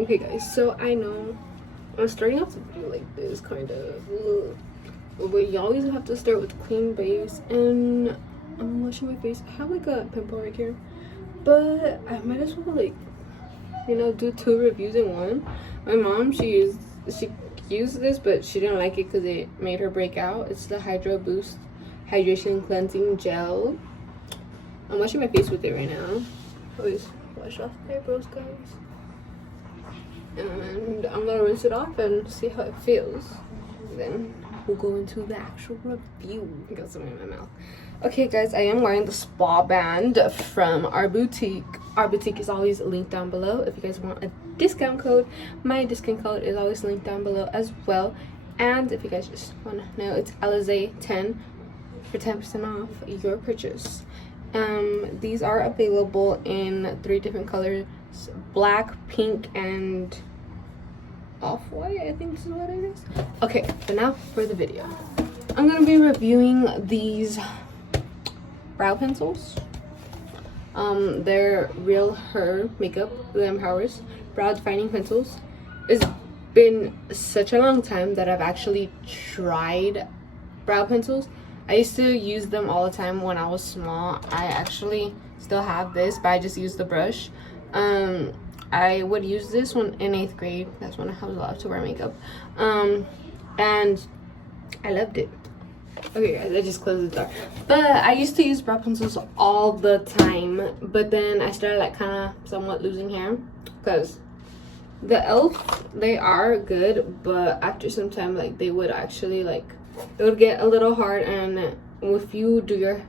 Okay guys, so I know I'm starting off the video like this kind of, but you always have to start with a clean base. And I'm washing my face. I have like a pimple right here, but I might as well like, you know, do 2 reviews in one. My mom, she used this, but she didn't like it because it made her break out. It's the Hydro Boost Hydration Cleansing Gel. I'm washing my face with it right now. Always wash off the eyebrows, guys. And I'm gonna rinse it off and see how it feels. Then we'll go into the actual review. I got something in my mouth. Okay guys, I am wearing the spa band from our boutique. Our boutique is always linked down below. If you guys want a discount code, my discount code is always linked down below as well. And if you guys just want to know, it's Alizé 10 for 10% off your purchase. These are available in 3 different colors: black, pink, and off-white. I think this is what it is. Okay, but now for the video. I'm gonna be reviewing these brow pencils. They're Realher makeup that empowers brow defining pencils. It's been such a long time that I've actually tried brow pencils. I used to use them all the time when I was small. I actually still have this, but I just use the brush. I would use this one in 8th grade. That's when I was allowed to wear makeup. And I loved it. Okay guys, I just closed the door. But I used to use brow pencils all the time, but then I started like kind of somewhat losing hair, because the e.l.f., they are good, but after some time, like, they would actually like, it would get a little hard. And if you do your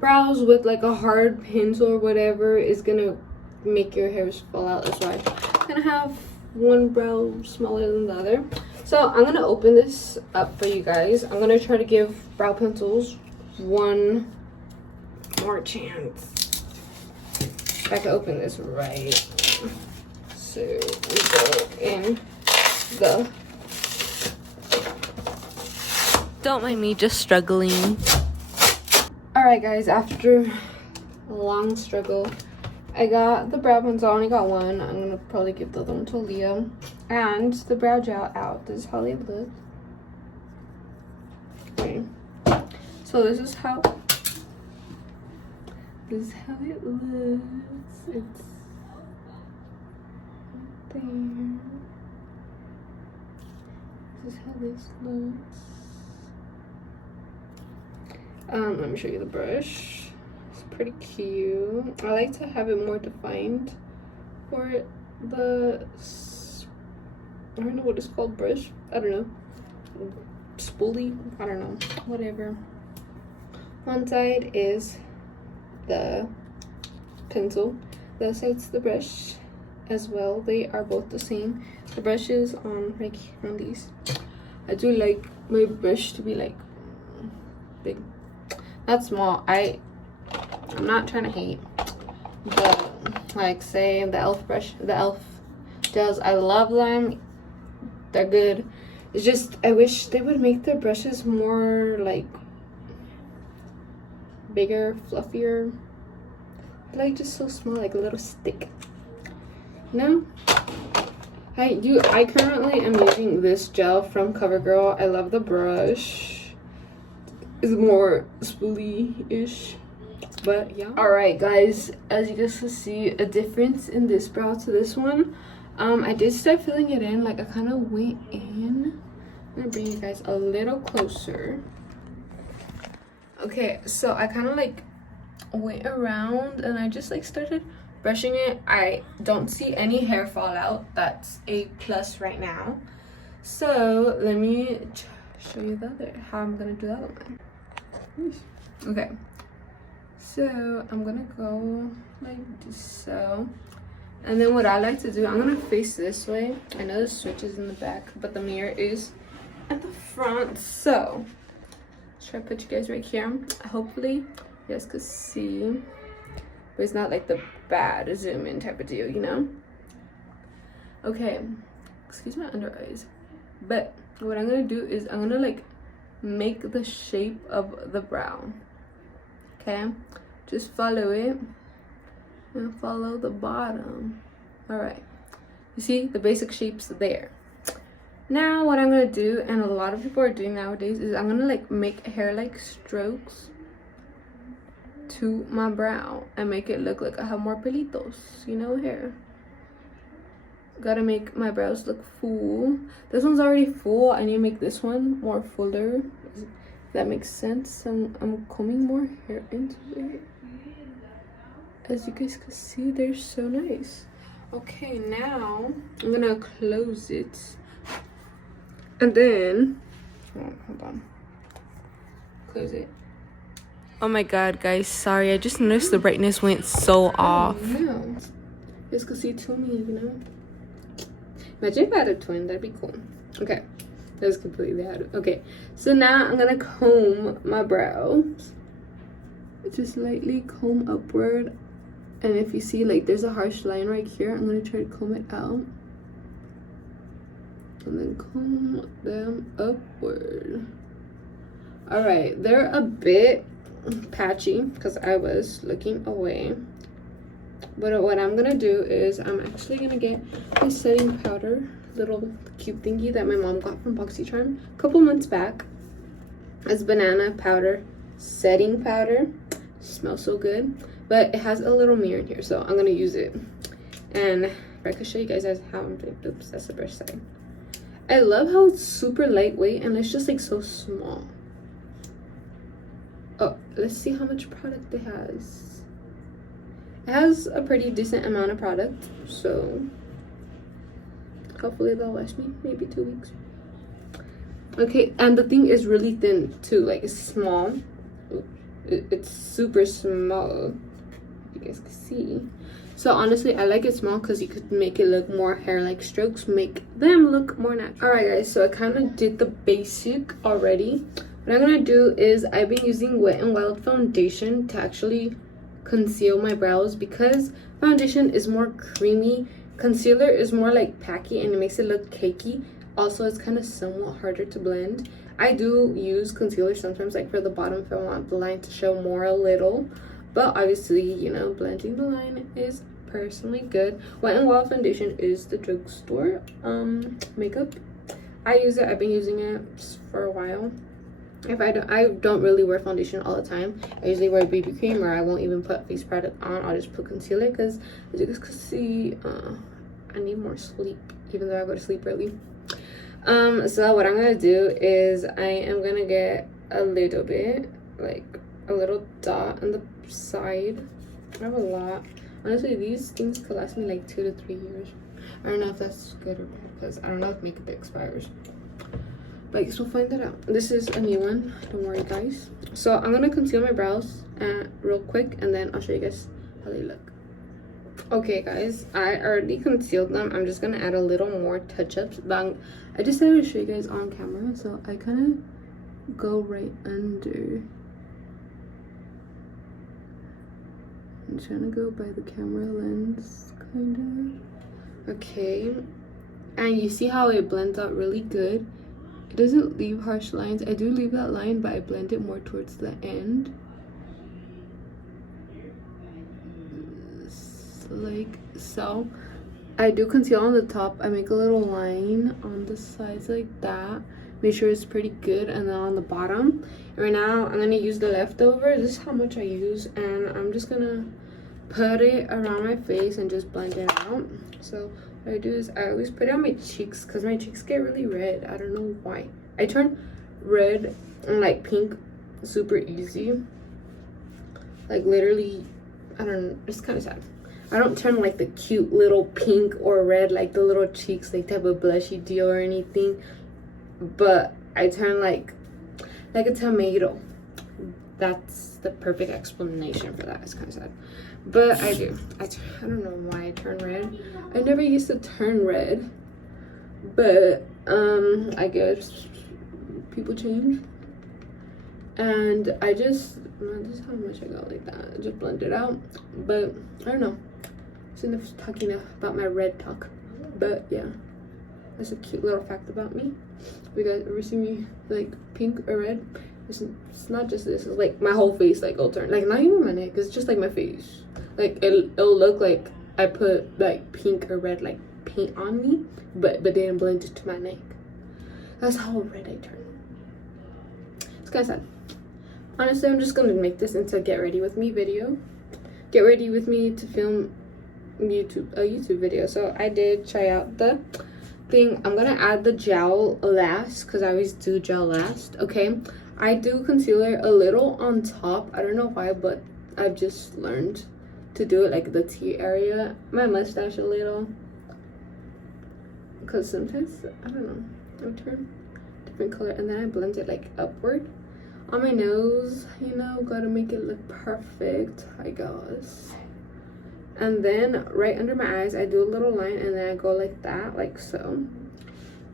brows with like a hard pencil or whatever, it's gonna make your hairs fall out. That's why I'm gonna have one brow smaller than the other. So I'm gonna open this up for you guys. I'm gonna try to give brow pencils one more chance. If I can open this right. So we go in the, don't mind me just struggling. Alright guys, after a long struggle, I got the brow pencil. I only got one. I'm gonna probably give the other one to Leah. And the brow gel out. This is how they look. Okay. So this is how it looks. It's there. This is how this looks. Let me show you the brush. It's pretty cute. I like to have it more defined for the, I don't know what it's called, brush. I don't know. Spoolie? I don't know. Whatever. One side is the pencil. The other side's the brush as well. They are both the same. The brush is on right on these. I do like my brush to be like big, not small. I'm not trying to hate, but like say the e.l.f. brush, the e.l.f. gels, I love them. They're good. It's just I wish they would make their brushes more like bigger, fluffier. They're like just so small, like a little stick. No. I currently am using this gel from CoverGirl. I love the brush. It's more spoolie-ish. But yeah. Alright guys, as you guys can see a difference in this brow to this one. I did start filling it in, like I kind of went in. I'm gonna bring you guys a little closer. Okay, so I kind of like went around and I just like started brushing it. I don't see any hair fallout. That's a plus right now. So let me show you the other, how I'm gonna do that one. Okay, so I'm gonna go like so. And then what I like to do, I'm gonna face this way. I know the switch is in the back, but the mirror is at the front. So let's try to put you guys right here. Hopefully you guys could see, but it's not like the bad zoom in type of deal, you know? Okay, excuse my under eyes. But what I'm gonna do is I'm gonna like make the shape of the brow. Okay, just follow it and follow the bottom. All right, You see the basic shapes there. Now what I'm gonna do, and a lot of people are doing nowadays, is I'm gonna like make hair like strokes to my brow and make it look like I have more pelitos, you know, hair. Gotta make my brows look full. This one's already full. I need to make this one more fuller. If that makes sense. I'm combing more hair into it. As you guys can see, they're so nice. Okay, now I'm gonna close it. And then, hold on. Close it. Oh my god, guys, sorry. I just noticed the brightness went so off. No. This could see to me, you know? Imagine if I had a twin, that'd be cool. Okay, that was completely out of. Okay, so now I'm gonna comb my brows. Just lightly comb upward. And if you see, like, there's a harsh line right here, I'm gonna try to comb it out. And then comb them upward. Alright, they're a bit patchy because I was looking away. But what I'm gonna do is I'm actually gonna get a setting powder, little cute thingy that my mom got from BoxyCharm a couple months back. It's banana powder, setting powder. Smells so good, but it has a little mirror in here, so I'm gonna use it. And I can show you guys how I'm doing. Oops, that's the brush side. I love how it's super lightweight and it's just like so small. Oh, let's see how much product it has. It has a pretty decent amount of product, so hopefully they'll last me maybe 2 weeks. Okay, and the thing is really thin too, like it's small. It's super small, you guys can see. So honestly, I like it small because you could make it look more hair-like strokes, make them look more natural. Alright guys, so I kind of did the basic already. What I'm gonna do is I've been using Wet n Wild foundation to actually conceal my brows because foundation is more creamy, concealer is more like packy and it makes it look cakey. Also, it's kind of somewhat harder to blend. I do use concealer sometimes, like for the bottom if I want the line to show more a little, but obviously, you know, blending the line is personally good. Wet n Wild foundation is the drugstore makeup. I use it. I've been using it for a while. If I don't really wear foundation all the time. I usually wear BB cream, or I won't even put face product on. I'll just put concealer because, as you guys can see, I need more sleep, even though I go to sleep early. So what I'm gonna do is I am gonna get a little bit, like a little dot on the side. I have a lot. Honestly, these things could last me like 2 to 3 years. I don't know if that's good or bad because I don't know if makeup expires. But I guess we'll find that out. This is a new one. Don't worry, guys. So I'm gonna conceal my brows real quick, and then I'll show you guys how they look. Okay, guys, I already concealed them. I'm just gonna add a little more touch-ups. But I decided to show you guys on camera, so I kind of go right under. I'm trying to go by the camera lens, kind of. Okay, and you see how it blends out really good. It doesn't leave harsh lines. I do leave that line, but I blend it more towards the end, like so. I do conceal on the top. I make a little line on the sides like that. Make sure it's pretty good, and then on the bottom. And right now I'm gonna use the leftover. This is how much I use, and I'm just gonna put it around my face and just blend it out. So what I do is I always put it on my cheeks because my cheeks get really red. I don't know why. I turn red and like pink super easy. Like literally, I don't know, it's kind of sad. I don't turn like the cute little pink or red, like the little cheeks, like type of blushy deal or anything. But I turn like a tomato. That's the perfect explanation for that. It's kind of sad. But I do. I don't know why I turn red. I never used to turn red. But I guess people change. And I just how much I got like that. I just blend it out. But I don't know. It's enough talking about my red talk. But yeah. That's a cute little fact about me. If you guys ever see me like pink or red, it's not just this, it's like my whole face like will turn. Like not even my neck, it's just like my face. Like it'll look like I put like pink or red like paint on me, but they didn't blend it to my neck. That's how red I turn. It's kind of sad. Honestly, I'm just gonna make this into a get ready with me video. Get ready with me to film a YouTube video. So I did try out the thing. I'm gonna add the gel last because I always do gel last. Okay, I do concealer a little on top. I don't know why, but I've just learned to do it like the T area, my mustache a little, because sometimes I don't know, I turn different color and then I blend it like upward on my nose, you know, gotta make it look perfect, I guess. And then right under my eyes I do a little line and then I go like that, like so.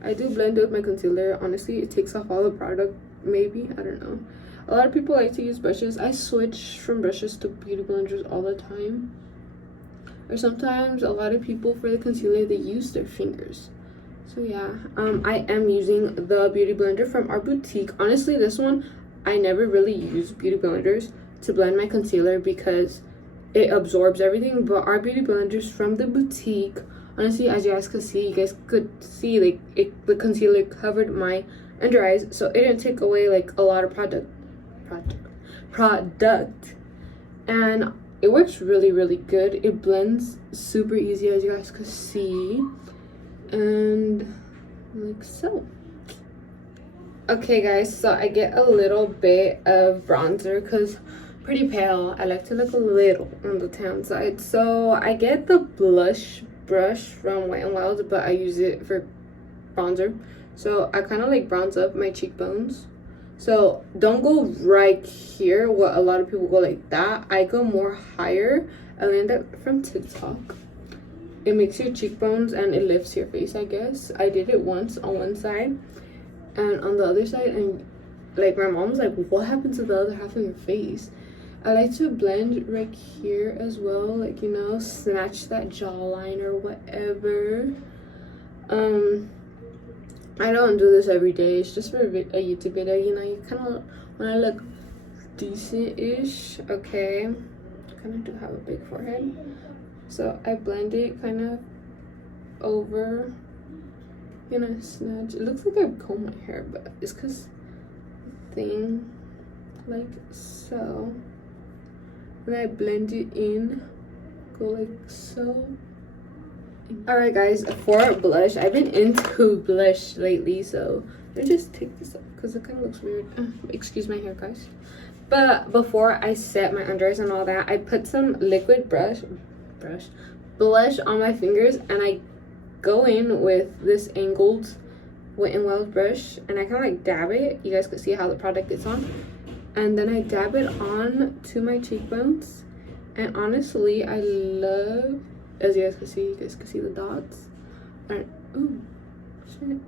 I do blend it with my concealer. Honestly, it takes off all the product, maybe, I don't know. A lot of people like to use brushes. I switch from brushes to beauty blenders all the time. Or sometimes a lot of people for the concealer they use their fingers. So yeah, I am using the beauty blender from our boutique. Honestly, this one I never really use beauty blenders to blend my concealer because it absorbs everything, but our beauty blenders from the boutique, honestly, as you guys could see, like the concealer covered my under eyes, so it didn't take away like a lot of product, and it works really good. It blends super easy, as you guys could see, and like so. Okay guys, so I get a little bit of bronzer because pretty pale. I like to look a little on the tan side, so I get the blush brush from Wet n Wild, but I use it for bronzer. So I kind of like bronze up my cheekbones. So don't go right here, what a lot of people go like that. I go more higher. I learned that from TikTok. It makes your cheekbones and it lifts your face, I guess. I did it once on one side and on the other side, and like my mom was like, what happened to the other half of your face? I like to blend right here as well, like, you know, snatch that jawline or whatever. I don't do this every day. It's just for a YouTube video, you know. You kind of want to look decent-ish. Okay, I kind of do have a big forehead, so I blend it kind of over, you know, snatch. It looks like I comb my hair, but it's because thing like so. When I blend it in, go like so. Alright guys, for blush, I've been into blush lately, so let me just take this up because it kind of looks weird. Excuse my hair, guys. But before I set my under eyes and all that, I put some liquid blush on my fingers, and I go in with this angled Wet n Wild brush, and I kind of like dab it. You guys can see how the product gets on, and then I dab it on to my cheekbones. And honestly, I love, as you guys can see the dots. And ooh, shit.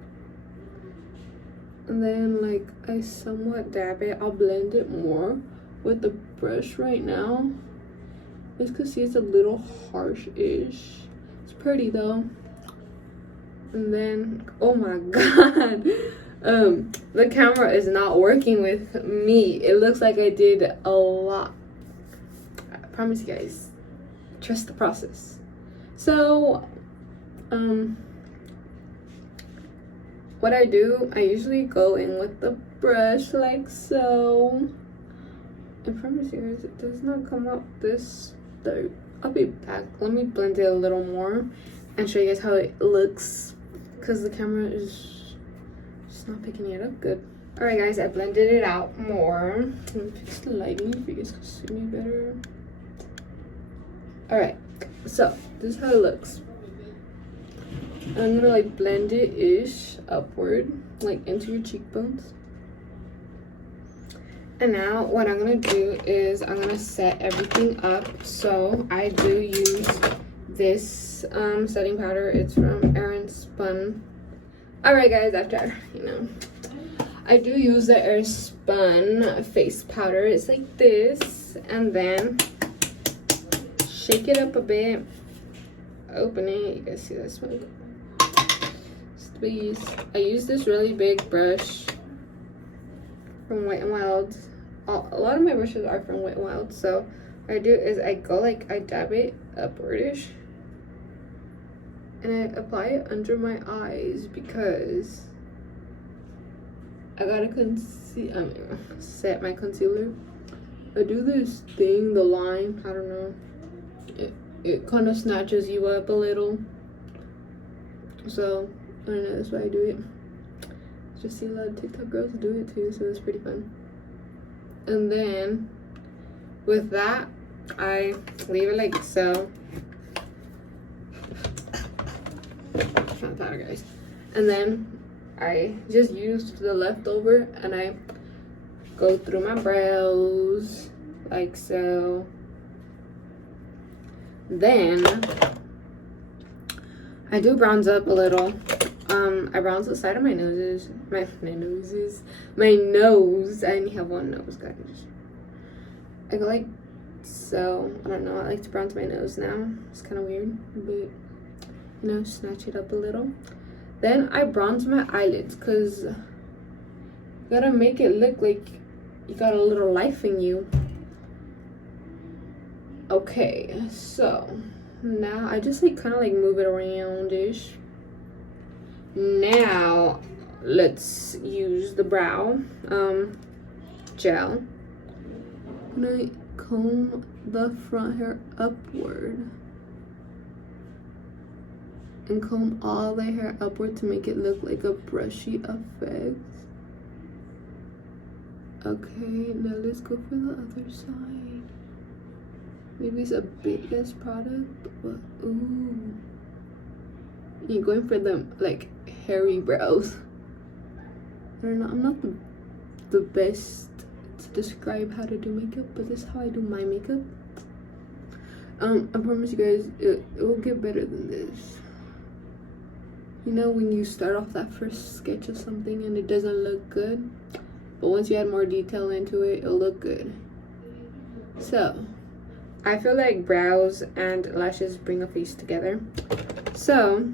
And then like I somewhat dab it. I'll blend it more with the brush right now. As you can see, it's a little harsh-ish. It's pretty though. And then, oh my god, the camera is not working with me. It looks like I did a lot. I promise you guys, trust the process. So what I do, I usually go in with the brush like so. I promise you guys, it does not come up this dark. I'll be back. Let me blend it a little more and show you guys how it looks, because the camera is just not picking it up good. All right guys, I blended it out more. Let me fix the lighting if you guys can see me better. All right, so this is how it looks. I'm gonna like blend it ish upward, like into your cheekbones. And now what I'm gonna do is I'm gonna set everything up. So I do use this setting powder. It's from Airspun. All right guys, after, you know, I do use the Airspun face powder. It's like this, and then shake it up a bit, open it. You guys see this one? Squeeze. I use this really big brush from Wet n Wild. A lot of my brushes are from Wet n Wild. So what I do is I go like, I dab it upwardish, and I apply it under my eyes because I gotta set my concealer. I do this thing, the line, I don't know, it kind of snatches you up a little, so I don't know, that's why I do it. Just see a lot of TikTok girls do it too, so it's pretty fun. And then with that, I leave it like so. Not that, guys. And then I just use the leftover and I go through my brows like so. Then I do bronze up a little. I bronze the side of my noses. My nose. I only have one nose, guys. I go like so. I don't know. I like to bronze my nose now. It's kind of weird, but you know, snatch it up a little. Then I bronze my eyelids because you gotta make it look like you got a little life in you. Okay, so now I just like kind of like move it around-ish. Now let's use the brow gel. I'm gonna comb the front hair upward and comb all the hair upward to make it look like a brushy effect. Okay, now let's go for the other side. Maybe it's a bit less product, but ooh. You're going for them like hairy brows. I don't know, I'm not the best to describe how to do makeup, but this is how I do my makeup. I promise you guys, it will get better than this. You know when you start off that first sketch of something and it doesn't look good, but once you add more detail into it, it'll look good. So I feel like brows and lashes bring a face together. So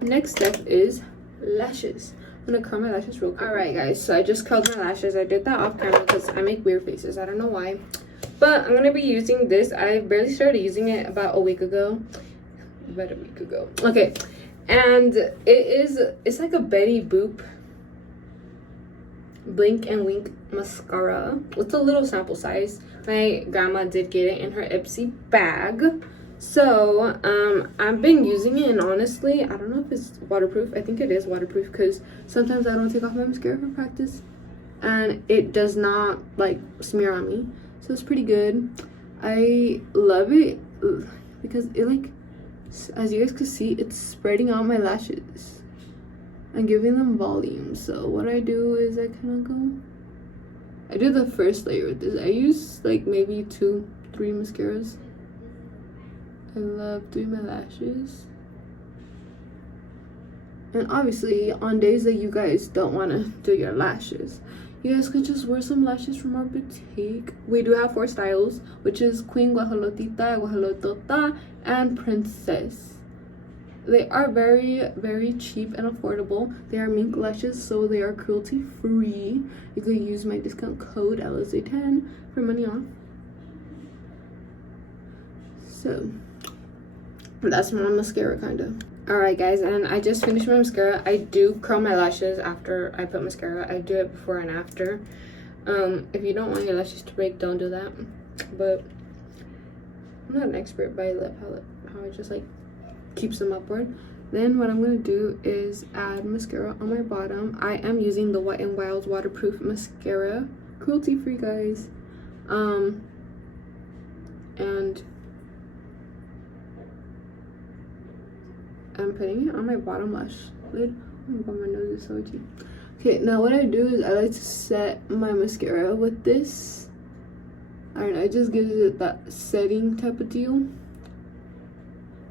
next step is lashes. I'm gonna curl my lashes real quick. Alright guys, so I just curled my lashes. I did that off camera because I make weird faces. I don't know why. But I'm gonna be using this. I barely started using it about a week ago. About a week ago. Okay. And it's like a Betty Boop Blink and Wink mascara. It's a little sample size. My grandma did get it in her Ipsy bag. So I've been using it, and honestly, I don't know if it's waterproof. I think it is waterproof because sometimes I don't take off my mascara for practice and it does not like smear on me. So it's pretty good. I love it because it like, as you guys can see, it's spreading out my lashes and giving them volume. So what I do is I do the first layer with this. I use like maybe 2-3 mascaras. I love doing my lashes. And obviously on days that you guys don't want to do your lashes, you guys could just wear some lashes from our boutique. We do have 4 styles, which is Queen, Guajolotita, Guajolotota, and Princess. They are very, very cheap and affordable. They are mink lashes, so they are cruelty free. You can use my discount code Alizé10 for money off. So that's my mascara kind of. Alright guys, and I just finished my mascara. I do curl my lashes after I put mascara. I do it before and after. If you don't want your lashes to break, don't do that. But I'm not an expert, but I love how it just like keeps them upward. Then what I'm going to do is add mascara on my bottom. I am using the Wet n Wild waterproof mascara, cruelty free, guys. And I'm putting it on my bottom lash lid. Oh my god, my nose is so itchy. Okay, now what I do is I like to set my mascara with this. I don't know, it just gives it that setting type of deal.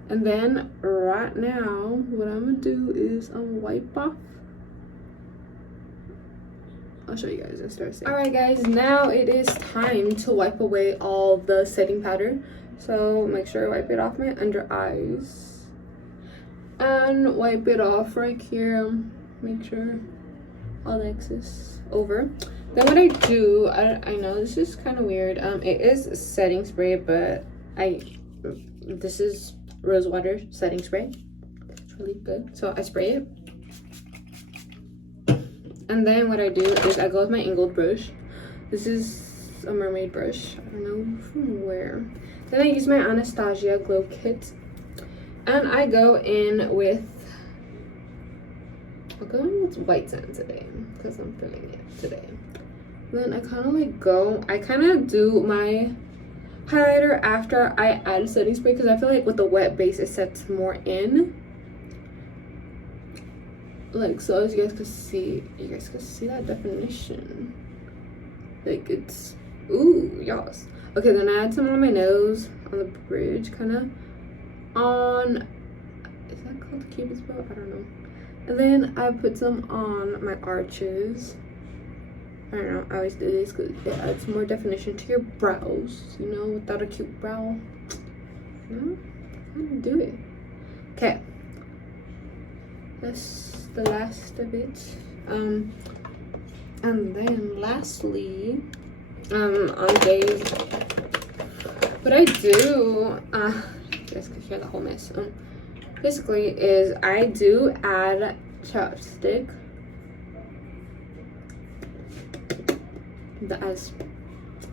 And then right now, what I'm gonna do is wipe off. I'll show you guys and start setting. Alright guys, now it is time to wipe away all the setting powder. So make sure I wipe it off my under eyes. And wipe it off right here. Make sure all the excess over. Then what I do, I know this is kind of weird. It is setting spray, but this is rose water setting spray. really good. So I spray it. And then what I do is I go with my angled brush. This is a mermaid brush. I don't know from where. Then I use my Anastasia Glow Kit. And I go in with, I'll go in with white sand today because I'm feeling it today. Then I kind of like I kind of do my highlighter after I add setting spray because I feel like with the wet base it sets more in. Like, so as you guys can see that definition. Like, it's, ooh, yes. Okay, then I add some on my nose, on the bridge, kind of. On, is that called Cupid's bow? I don't know. And then I put some on my arches. I don't know, I always do this because it adds more definition to your brows, you know, without a cute brow. No, how do you do it? Okay. That's the last of it. And then lastly, on days, what I do, you guys can hear the whole mess. Basically is I do add chapstick as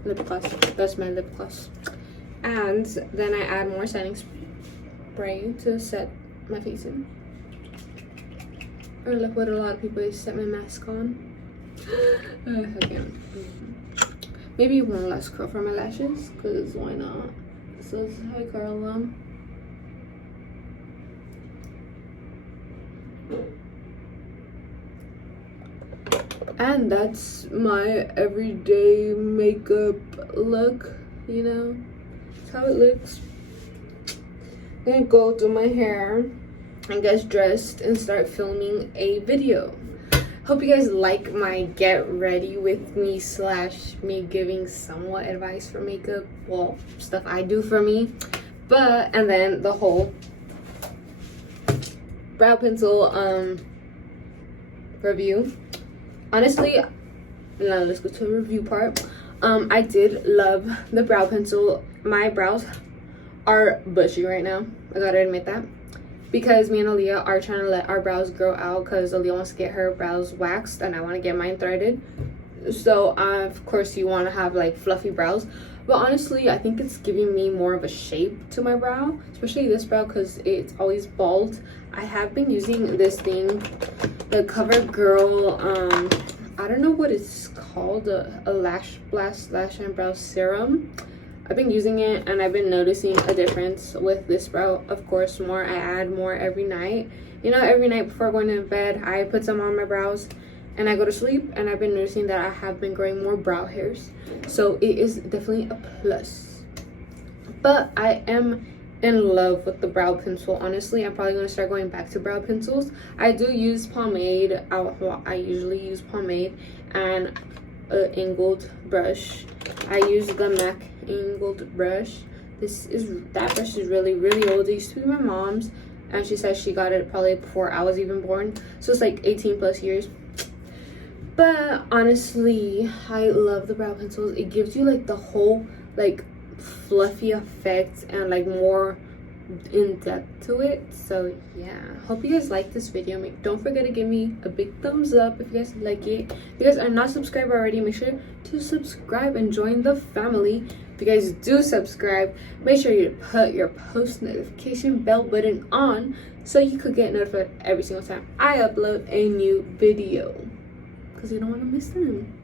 lip gloss. That's my lip gloss. And then I add more setting spray to set my face in. Or like what a lot of people set my mask on. Again. Maybe one last curl for my lashes, because why not? So this is how I curl them. And that's my everyday makeup look, you know. That's how it looks. I'm gonna go do my hair and get dressed and start filming a video. Hope you guys like my get ready with me / me giving somewhat advice for makeup, well, stuff I do for me. But, and then the whole brow pencil review. Honestly, now let's go to the review part. I did love the brow pencil. My brows are bushy right now, I gotta admit that, because me and Aaliyah are trying to let our brows grow out because Aaliyah wants to get her brows waxed and I want to get mine threaded. So of course you want to have like fluffy brows, but honestly I think it's giving me more of a shape to my brow, especially this brow because it's always bald. I have been using this thing, the CoverGirl, I don't know what it's called, a Lash Blast Lash and Brow Serum. I've been using it and I've been noticing a difference with this brow. Of course, I add more every night. You know, every night before going to bed, I put some on my brows and I go to sleep, and I've been noticing that I have been growing more brow hairs. So it is definitely a plus. But I am in love with the brow pencil. Honestly, I'm probably going to start going back to brow pencils. I do use pomade. I usually use pomade and an angled brush. I use the MAC angled brush. That brush is really old. It used to be my mom's, and she said she got it probably before I was even born, so it's like 18 plus years. But honestly, I love the brow pencils. It gives you like the whole like fluffy effect and like more in depth to it. So yeah, hope you guys like this video. Don't forget to give me a big thumbs up if you guys like it. If you guys are not subscribed already, make sure to subscribe and join the family. If you guys do subscribe, make sure you put your post notification bell button on so you could get notified every single time I upload a new video, because you don't want to miss them.